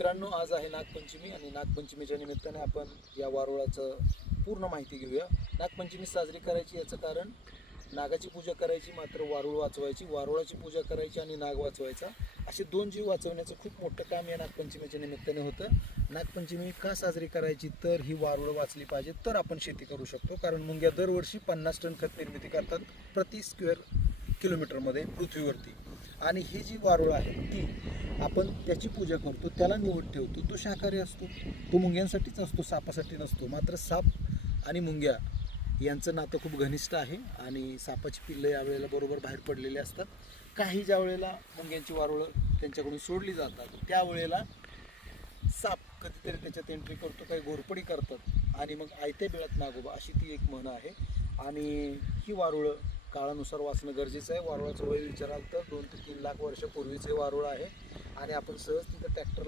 मित्रांनो, आज आहे नागपंचमी आणि नागपंचमीच्या निमित्ताने आपण या वारुळाचं पूर्ण माहिती घेऊया. नागपंचमी साजरी करायची याचं कारण नागाची पूजा करायची, मात्र वारुळ वाचवायची, वारुळाची पूजा करायची आणि नाग वाचवायचा, असे दोन जीव वाचवण्याचं खूप मोठं काम या नागपंचमीच्या निमित्ताने होतं. नागपंचमी का साजरी करायची, तर ही वारुळ वाचली पाहिजे, तर आपण शेती करू शकतो. कारण मुंग्या दरवर्षी 50 टन खत निर्मिती करतात प्रति स्क्वेअर किलोमीटरमध्ये पृथ्वीवरती. आणि ही जी वारुळ आहे ती आपण त्याची पूजा करतो, त्याला निवड ठेवतो. तो शाकाहारी असतो, तो मुंग्यांसाठीच असतो, सापासाठी नसतो. मात्र साप आणि मुंग्या यांचं नातं खूप घनिष्ठ आहे आणि सापाची पिल्लं यावेळेला बरोबर बाहेर पडलेली असतात. काही ज्या वेळेला मुंग्यांची वारुळं त्यांच्याकडून सोडली जातात, त्यावेळेला साप कधीतरी त्याच्यात एंट्री करतो, काही घोरपडी करतात आणि मग आयत्या बिळात नागोबा, अशी ती एक म्हण आहे. आणि ही वारुळं काळानुसार वाचणं गरजेचं आहे. वारुळाचं वय विचाराल तर 2 ते 3 लाख वर्षापूर्वीचे वारुळ आहे आणि आपण सहज तिथं ट्रॅक्टर